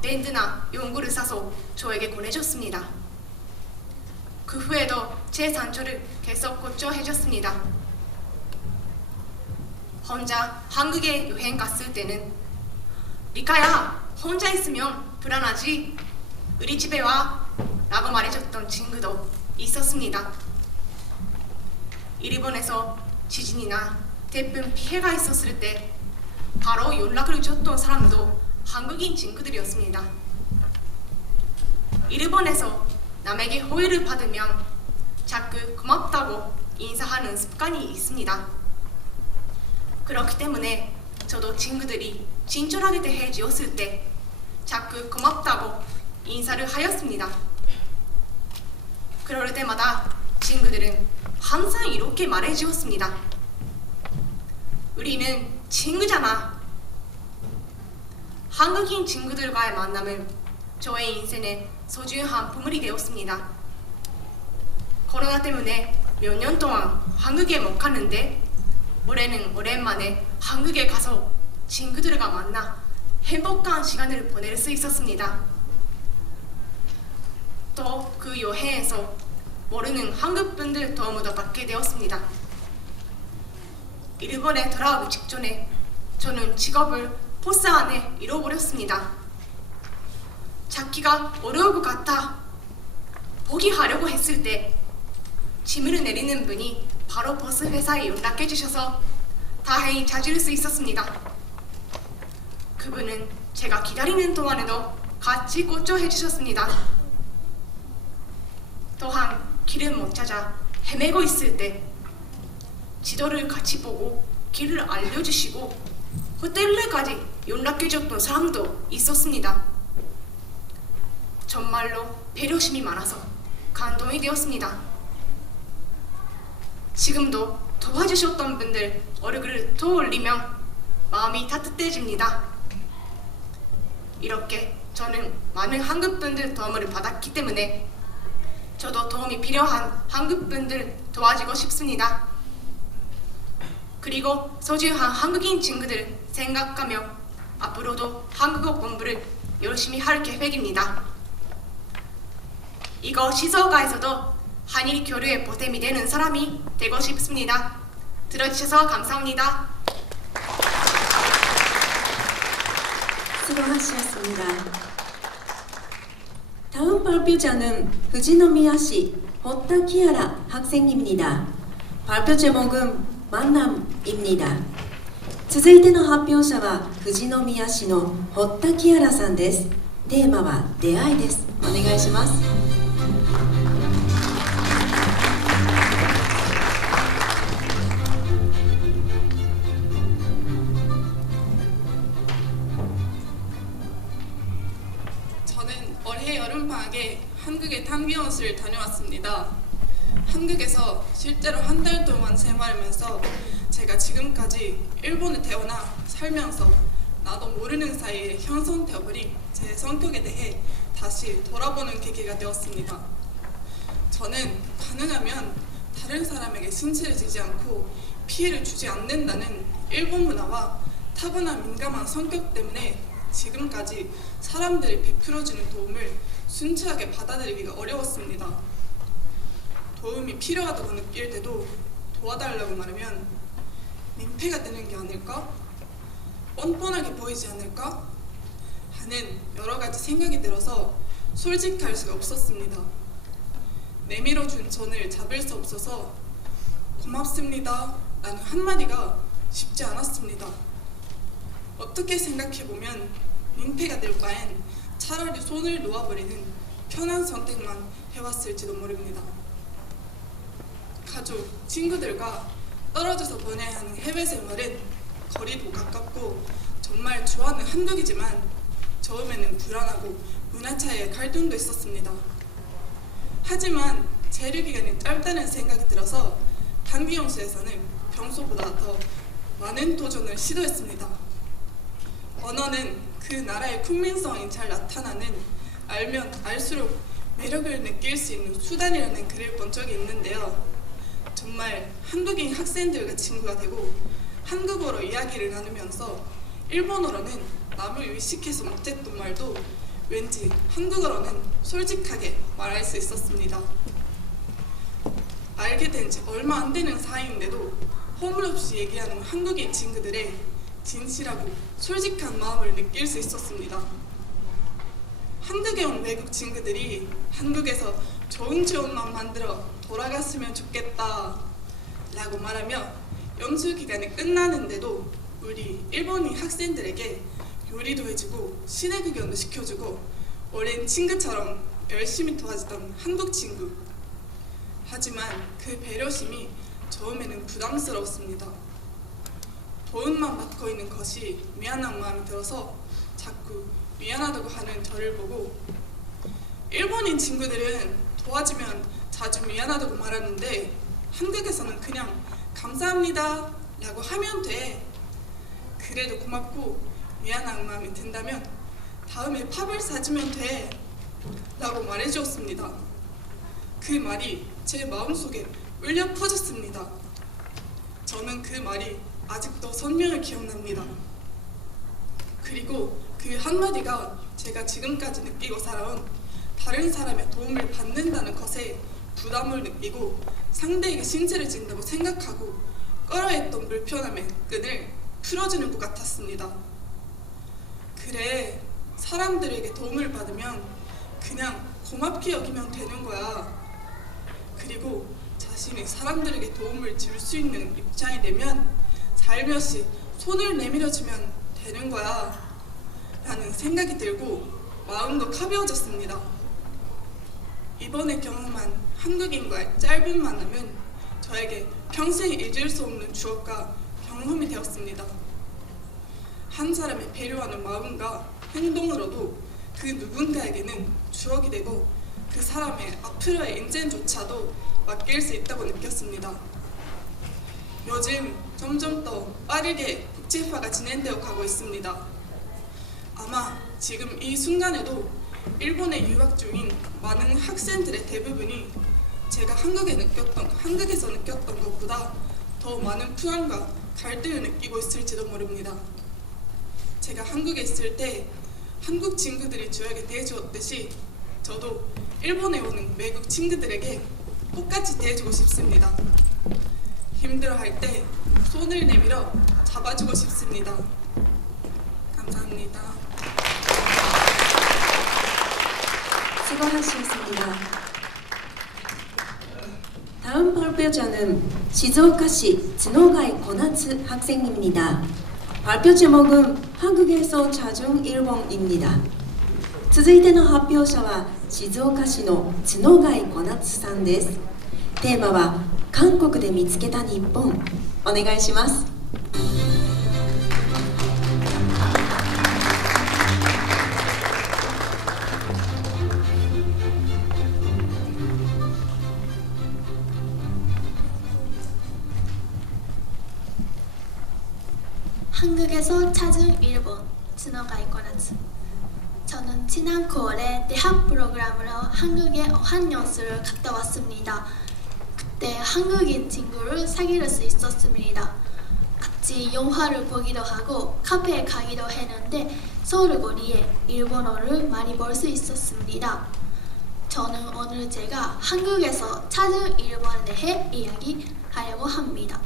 밴드나 연고를 사서 저에게 보내줬습니다. 그 후에도 제 상처를 계속 고쳐해줬습니다. 혼자 한국에 여행 갔을 때는 리카야, 혼자 있으면 불안하지? 우리 집에 와 라고 말해줬던 친구도 있었습니다. 일본에서 지진이나 태풍 피해가 있었을 때 바로 연락을 줬던 사람도 한국인 친구들이었습니다. 일본에서 남에게 호의를 받으면 자꾸 고맙다고 인사하는 습관이 있습니다. 그렇기 때문에 저도 친구들이 친절하게 대해 주었을 때 자꾸 고맙다고 인사를 하였습니다. 그럴 때마다 친구들은 항상 이렇게 말해 주었습니다. 우리는 친구잖아. 한국인 친구들과의 만남은 저의 인생에 소중한 보물이 되었습니다. 코로나 때문에 몇 년 동안 한국에 못 갔는데 올해는 오랜만에 한국에 가서 친구들과 만나 행복한 시간을 보낼 수 있었습니다. 또 그 여행에서 모르는 한국 분들 도움도 받게 되었습니다. 일본에 돌아오기 직전에 저는 직업을 버스 안에 잃어버렸습니다. 찾기가 어려울 것 같아 포기하려고 했을 때 짐을 내리는 분이 바로 버스 회사에 연락해 주셔서 다행히 찾을 수 있었습니다. 그분은 제가 기다리는 동안에도 같이 고쳐해 주셨습니다. 또한 길을 못 찾아 헤매고 있을 때 지도를 같이 보고 길을 알려주시고 호텔까지 연락해줬던 사람도 있었습니다. 정말로 배려심이 많아서 감동이 되었습니다. 지금도 도와주셨던 분들 얼굴을 떠올리면 마음이 따뜻해집니다. 이렇게 저는 많은 한국분들 도움을 받았기 때문에 저도 도움이 필요한 한국분들 도와주고 싶습니다. 그리고 소중한 한국인 친구들 생각하며 앞으로도 한국어 공부를 열심히 할 계획입니다. 이거 시소가에서도 한일 교류의 보탬이 되는 사람이 되고 싶습니다. 들어주셔서 감사합니다. 수고하셨습니다. 다음 발표자는富士宮市堀田キアラ 학생입니다. 발표 제목은 만남입니다. 続いての発表者は富士宮市の堀田キアラさんです。テーマは出会いです。お願いします。 저는 올해 여름방학에 한국에 단기연수를 다녀왔습니다. 한국에서 실제로 한 달 동안 생활하면서 제가 지금까지 일본에 태어나 살면서 나도 모르는 사이에 형성되어버린 제 성격에 대해 다시 돌아보는 계기가 되었습니다. 저는 가능하면 다른 사람에게 신체를 지지 않고 피해를 주지 않는다는 일본 문화와 타고난 민감한 성격 때문에 지금까지 사람들이 베풀어주는 도움을 순수하게 받아들이기가 어려웠습니다. 도움이 필요하다고 느낄 때도 도와달라고 말하면 민폐가 되는 게 아닐까? 뻔뻔하게 보이지 않을까? 하는 여러 가지 생각이 들어서 솔직할 수가 없었습니다. 내밀어준 전을 잡을 수 없어서 고맙습니다 라는 한마디가 쉽지 않았습니다. 어떻게 생각해보면 민폐가 될 바엔 차라리 손을 놓아버리는 편한 선택만 해왔을지도 모릅니다. 가족, 친구들과 떨어져서 보내야 하는 해외 생활은 거리도 가깝고 정말 좋아하는 한국이지만 처음에는 불안하고 문화 차이의 갈등도 있었습니다. 하지만 재료 기간이 짧다는 생각이 들어서 단기연수에서는 평소보다 더 많은 도전을 시도했습니다. 언어는 그 나라의 국민성이 잘 나타나는 알면 알수록 매력을 느낄 수 있는 수단이라는 글을 본 적이 있는데요. 정말 한국인 학생들과 친구가 되고 한국어로 이야기를 나누면서 일본어로는 남을 의식해서 못했던 말도 왠지 한국어로는 솔직하게 말할 수 있었습니다. 알게 된 지 얼마 안 되는 사이인데도 허물없이 얘기하는 한국인 친구들의 진실하고 솔직한 마음을 느낄 수 있었습니다. 한국에 온 외국 친구들이 한국에서 좋은 마음 만들어 돌아갔으면 좋겠다 라고 말하며 연수 기간이 끝나는데도 우리 일본인 학생들에게 요리도 해주고 시내 구경도 시켜주고 오랜 친구처럼 열심히 도와주던 한국 친구. 하지만 그 배려심이 처음에는 부담스러웠습니다. 도움만 받고 있는 것이 미안한 마음이 들어서 자꾸 미안하다고 하는 저를 보고 일본인 친구들은 도와주면 자주 미안하다고 말하는데 한국에서는 그냥 감사합니다 라고 하면 돼. 그래도 고맙고 미안한 마음이 든다면 다음에 팝을 사주면 돼 라고 말해주었습니다. 그 말이 제 마음속에 울려 퍼졌습니다. 저는 그 말이 아직도 선명히 기억납니다. 그리고 그 한마디가 제가 지금까지 느끼고 살아온 다른 사람의 도움을 받는다는 것에 부담을 느끼고 상대에게 신세를 진다고 생각하고 끌어했던 불편함의 끈을 풀어주는 것 같았습니다. 그래, 사람들에게 도움을 받으면 그냥 고맙게 여기면 되는 거야. 그리고 자신이 사람들에게 도움을 줄 수 있는 입장이 되면 살며시 손을 내밀어주면 되는 거야 라는 생각이 들고 마음도 가벼워졌습니다. 이번에 경험한 한국인과의 짧은 만남은 저에게 평생 잊을 수 없는 추억과 경험이 되었습니다. 한 사람의 배려하는 마음과 행동으로도 그 누군가에게는 추억이 되고 그 사람의 앞으로의 인생조차도 맡길 수 있다고 느꼈습니다. 요즘 점점 더 빠르게 국제화가 진행되어 가고 있습니다. 아마 지금 이 순간에도 일본에 유학 중인 많은 학생들의 대부분이 제가 한국에서 느꼈던 것보다 더 많은 불안과 갈등을 느끼고 있을지도 모릅니다. 제가 한국에 있을 때 한국 친구들이 저에게 대해주었듯이 저도 일본에 오는 외국 친구들에게 똑같이 대해주고 싶습니다. 힘들어할 때 손을 내밀어 잡아주고 싶습니다. 감사합니다. 수고하셨습니다. 다음 발표자는 시즈오카시 즈노가이 고나츠 학생입니다. 발표 제목은 한국에서 찾은 일본입니다. 続いての発表者は静岡市の角貝小夏さんです。テーマは韓国で見つけた日本。お願いします。한국에서 찾은 일본 즈노가이 고나츠. 저는 지난 9월에 대학 프로그램으로 한국에 어학연수를 갔다 왔습니다. 그때 한국인 친구를 사귈 수 있었습니다. 같이 영화를 보기도 하고 카페에 가기도 했는데 서울 거리에 일본어를 많이 볼 수 있었습니다. 저는 오늘 제가 한국에서 찾은 일본에 대해 이야기하려고 합니다.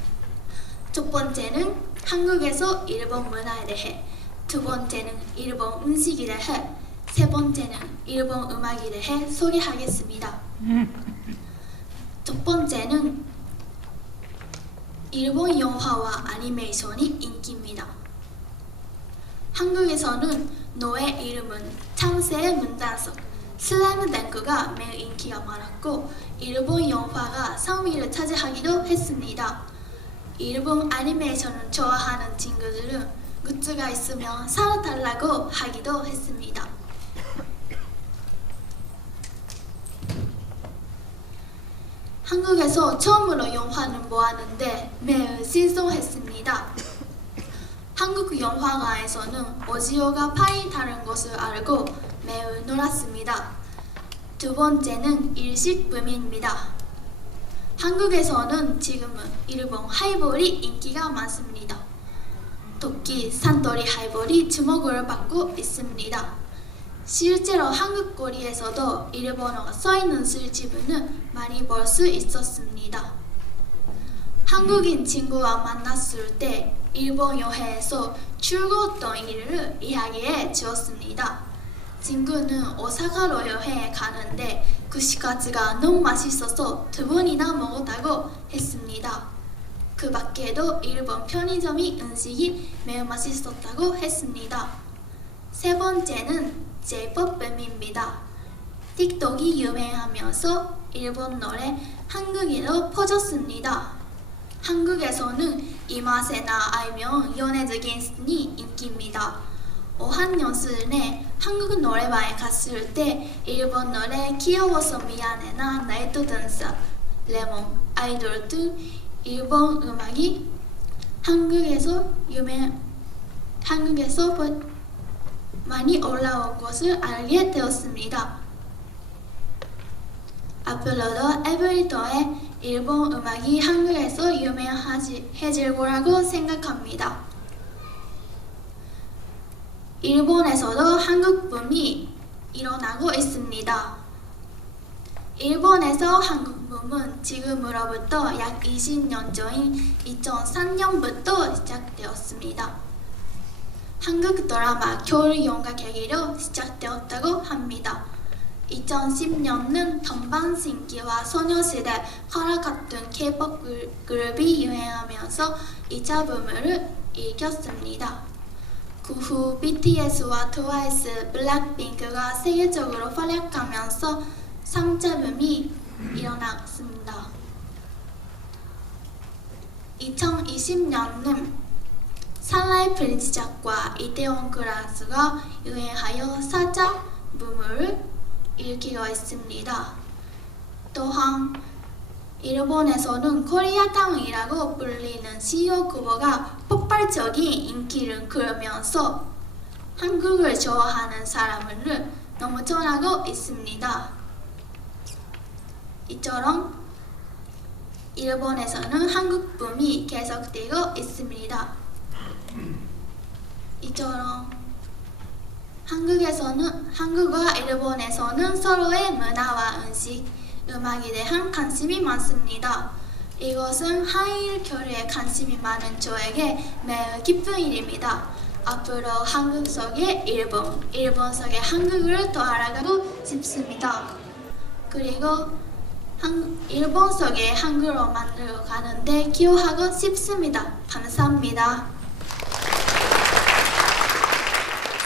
첫 번째는 한국에서 일본 문화에 대해, 두 번째는 일본 음식에 대해, 세 번째는 일본 음악에 대해 소개하겠습니다. 첫 번째는 일본 영화와 애니메이션이 인기입니다. 한국에서는 노의 이름은 참새의 문단속, 슬램덩크가 매우 인기가 많았고 일본 영화가 3위를 차지하기도 했습니다. 일본 애니메이션을 좋아하는 친구들은 굿즈가 있으면 사달라고 하기도 했습니다. 한국에서 처음으로 영화를 보았는데 매우 신선했습니다. 한국 영화관에서는 오디오가 많이 다른 것을 알고 매우 놀랐습니다. 두 번째는 일식품입니다. 한국에서는 지금은 일본 하이볼이 인기가 많습니다. 특히 산토리 하이볼이 주목을 받고 있습니다. 실제로 한국 거리에서도 일본어가 써있는 술집은 많이 볼 수 있었습니다. 한국인 친구와 만났을 때 일본 여행에서 즐거웠던 일을 이야기해 주었습니다. 친구는 오사카로 여행에 가는데 구시가츠가 너무 맛있어서 2번이나 먹었다고 했습니다. 그 밖에도 일본 편의점이 음식이 매우 맛있었다고 했습니다. 세 번째는 J-POP입니다. 틱톡이 유명하면서 일본 노래 한국에도 퍼졌습니다. 한국에서는 이마세나 아이명 연예즈긴스니 인기입니다. 어학연수 내 한국 노래방에 갔을 때 일본 노래 귀여워서 미안해나 나이트 댄서, 레몬, 아이돌 등 일본 음악이 한국에서 많이 올라온 것을 알게 되었습니다. 앞으로도 에브리더의 일본 음악이 한국에서 유명해질 거라고 생각합니다. 일본에서도 한국 붐이 일어나고 있습니다. 일본에서 한국 붐은 지금으로부터 약 20년 전인 2003년부터 시작되었습니다. 한국 드라마 겨울연가 계기로 시작되었다고 합니다. 2010년은 동방신기와 소녀시대, 카라 같은 K-POP 그룹이 유행하면서 2차 붐을 일으켰습니다. 그 후 BTS와 트와이스, 블랙핑크가 세계적으로 활약하면서 3차 붐이 일어났습니다. 2020년은 산라이 프린스작과 이태원 클래스가 유행하여 4차 붐을 일으키고 있습니다. 또한 일본에서는 코리아타운이라고 불리는 시오쿠보가 폭발적인 인기를 끌면서 한국을 좋아하는 사람을 넘쳐나고 있습니다. 이처럼 일본에서는 한국 붐이 계속되고 있습니다. 이처럼 한국과 일본에서는 서로의 문화와 음식, 음악에 대한 관심이 많습니다. 이것은 한일 교류에 관심이 많은 저에게 매우 기쁜 일입니다. 앞으로 한국 속의 일본, 일본 속의 한국을 더 알아가고 싶습니다. 그리고 일본 속의 한국으로 만들어 가는데 기여하고 싶습니다. 감사합니다.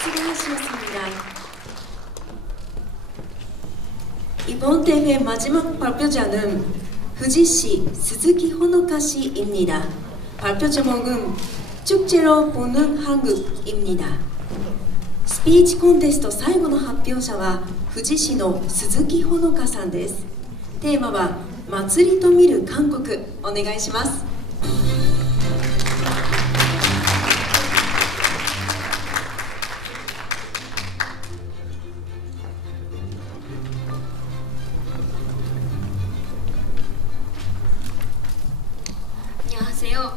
수고하셨습니다. 이번 대회 마지막 발표자는 후지시 스즈키 호노카 씨입니다. 발표 제목은 축제로 보는 한국입니다. 스피치 콘테스트 最後の発表者は富士市の鈴木ほのかさんです。テーマは祭りと見る韓国。お願いします。 안녕하세요.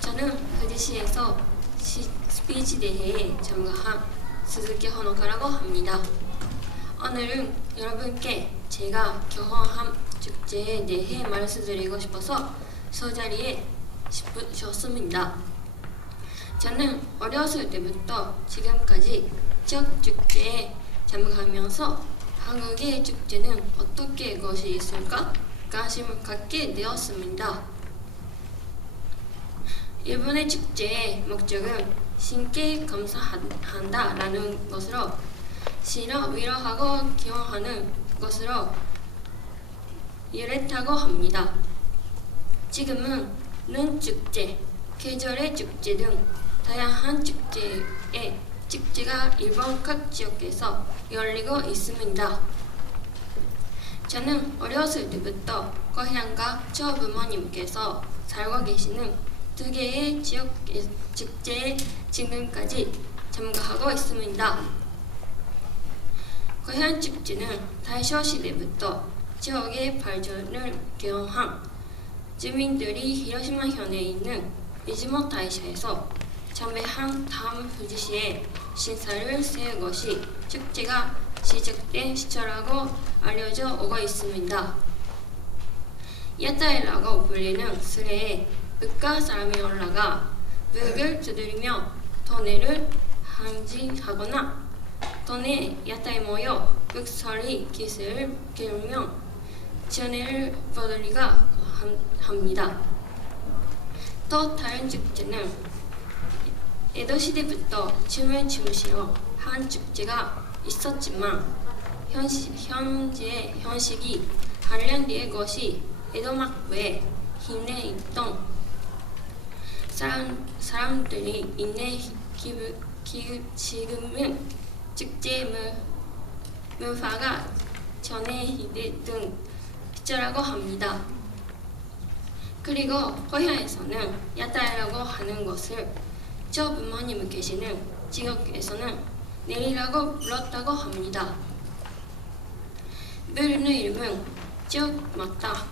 저는 후지시에서 스피치 대회에 참가한 스즈키 호노카라고 합니다. 오늘은 여러분께 제가 경험한 축제에 대해 말씀드리고 싶어서 이 자리에 셨습니다. 저는 어렸을 때부터 지금까지 지역 축제에 참가하면서 한국의 축제는 어떻게 것이 있을까 관심을 갖게 되었습니다. 일본의 축제의 목적은 신께 감사한다라는 것으로 신을 위로하고 기원하는 것으로 이랬다고 합니다. 지금은 눈축제, 계절의 축제 등 다양한 축제가 일본 각 지역에서 열리고 있습니다. 저는 어렸을 때부터 고향과 조부모님께서 살고 계시는 두 개의 지역 축제에 지금까지 참가하고 있습니다. 고향 축제는 다이쇼 시대부터 지역의 발전을 기원한 주민들이 히로시마현에 있는 이즈모 다이샤에서 참배한 다음 후지시에 신사를 세운 것이 축제가 시작된 시초라고 알려져 오고 있습니다. 야타이라고 불리는 수레에 북한 사람이 올라가 북을 두드리며 도내를 항지하거나 도내 야타이 모여 북소리 기술을 기울며 전해를 보들리가 합니다. 또 다른 축제는 에도 시대부터 춤을 추시러 한 축제가 있었지만 현재 형식이 관련된 것이 에도막부에 힘내 있던 사람들이 있네. 지금은 축제 문화가 전해지던 시절이라고 합니다. 그리고 고향에서는 야타이라고 하는 것을 저 부모님 계시는 지역에서는 내리라고 불렀다고 합니다. 부르는 이름은 지역마다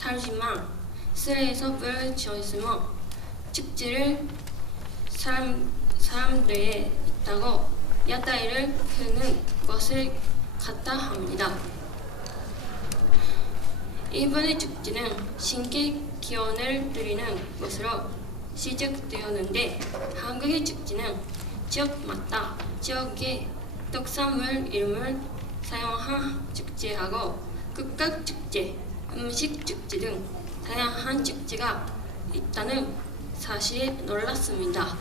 다르지만 스레에서 불을 지었으며 축제를 사람들이 있다고 야타이를 크는 것을 같다 합니다. 이번의 축제는 신께 기원을 드리는 것으로 시작되었는데 한국의 축제는 지역마다 지역의 특산물 이름을 사용한 축제하고 국가 축제, 음식 축제 등 다양한 축제가 있다는 사실에 놀랐습니다.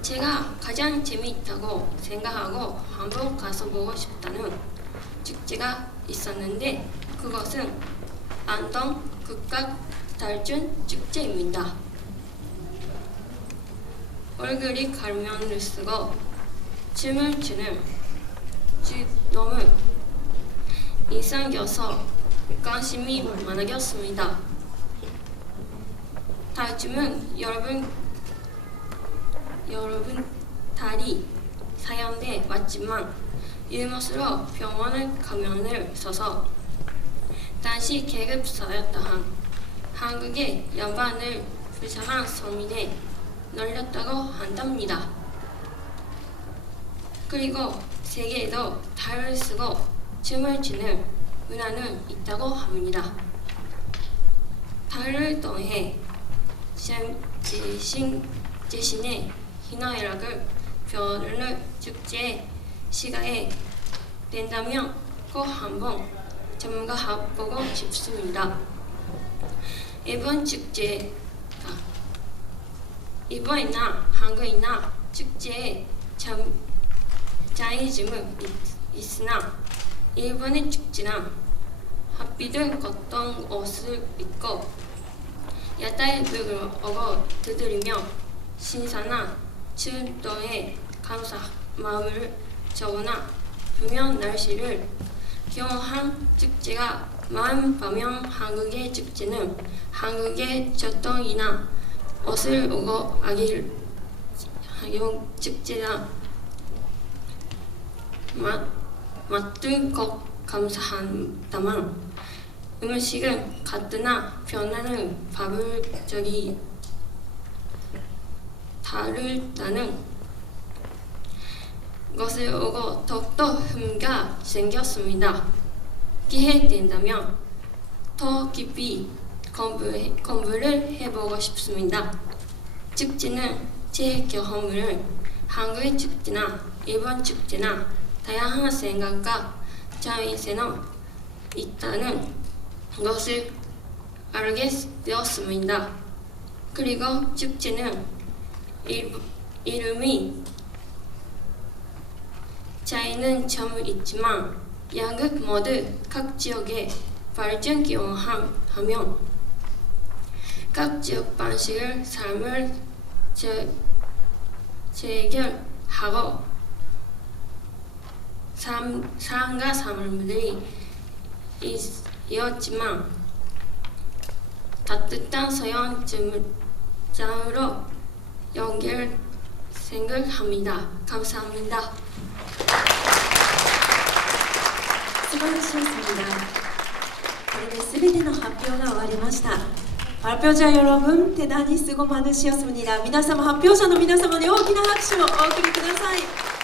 제가 가장 재미있다고 생각하고 한번 가서 보고 싶다는 축제가 있었는데 그것은 안동 국가 달춘 축제입니다. 얼굴이 가면을 쓰고 춤을 추는 너무 인상겨서 관심이 많아졌습니다. 달춤은 여러분 달이 사연돼 왔지만 일못으로 병원을 가면을 써서 다시 계급사였다 한 한국의 연반을 불쌍한 서민에 놀렸다고 한답니다. 그리고 세계에도 달을 쓰고 춤을 추는 문화는 있다고 합니다. 달을 통해 자신의 희노애락을 표현하는 축제 시간에 된다면 꼭 한번 참가해보고 싶습니다. 이번이나 한국이나 축제에 차이점은 있으나 일본의 축제는 핫비들 걷던 옷을 입고 야타의 벽을 오고 두드리며 신선한 춤동에 감사 마음을 적으나 분명 날씨를 경험한 축제가 많다면 한국의 축제는 한국의 전통이나 옷을 오고 아기를 축제나 맛도 꼭 감사한다만 음식은 같으나 변하는 바불적이 다르다는 것을 오고 더욱더 흥미가 생겼습니다. 기회 된다면 더 깊이 공부를 해보고 싶습니다. 축제는 제 경험을 한국의 축제나 일본 축제나 다양한 생각과 차이는 있다는 것을 알게 되었습니다. 그리고 축제는 이름이 차이는 좀 있지만 양국 모두 각 지역의 발전 기원하면 각 지역 방식을 삶을 재결하고 사람과 사람들이 있었지만 따뜻한 소형 점으로 연결 생각합니다. 감사합니다. 수고하셨습니다.これで全ての発表が終わりました。발표자 여러분, 대단히 수고 많으셨습니다. 皆様、発表者の皆様に大きな拍手をお送りください。